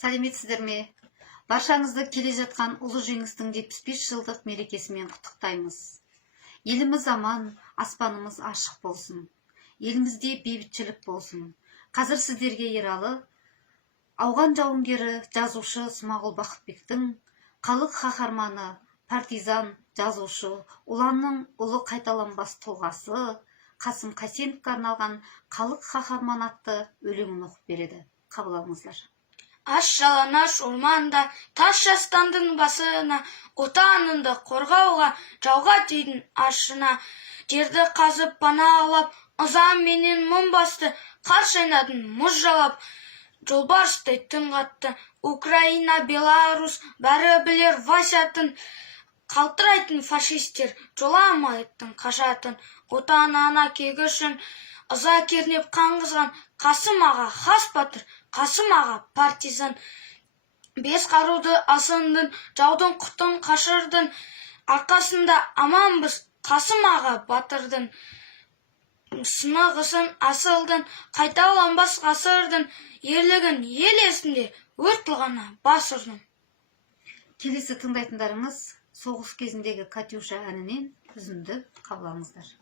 Сәлеметсіздер ме? Баршаңызды келе жатқан ұлы жеңістің 75 жылдық мерекесімен құттықтаймыз. Еліміз аман, аспанымыз ашық болсын. Елімізде бейбітшілік болсын. Қазір сіздерге ералы ауған жауынгері жазушы Смағұл Бақытбектің халық қаһарманы, партизан, жазушы, ұланның ұлы қайталанбас тұлғасы Қасым Қайсеновке арналған халық қаһарман атты өлеңін оқып береді. Қабыл алыңыздар. Аш жалаңаш орманда тас жастандың басына, отаныңды қорғауға жауға тидің аршына. Жерді қазып пана алап, ыза менен мұң басты, қар шайнадың мұз жалап. Жолбарыстай түн қатты, Украина, Беларусь, бәрі білер Васятын. Қалтырайтын фашистер жоламайтын қашатын. Отан ана кегі үшін ыза кернеп қаңғызған Қасым аға хас батыр, Қасым аға партизан. Бес қаруды асындың, жаудың құтын қашырдың. Арқасында аманбыз Қасым аға батырдың. Сынығысын асылдың, қайталанбас ғасырдың. Ерлігін ел есінде өрт қылғаны бас ұрдың. Келесі тыңдайтындарыңыз соғыс кезіндегі Катюша әнінен үзінді қабыл алыңыздар.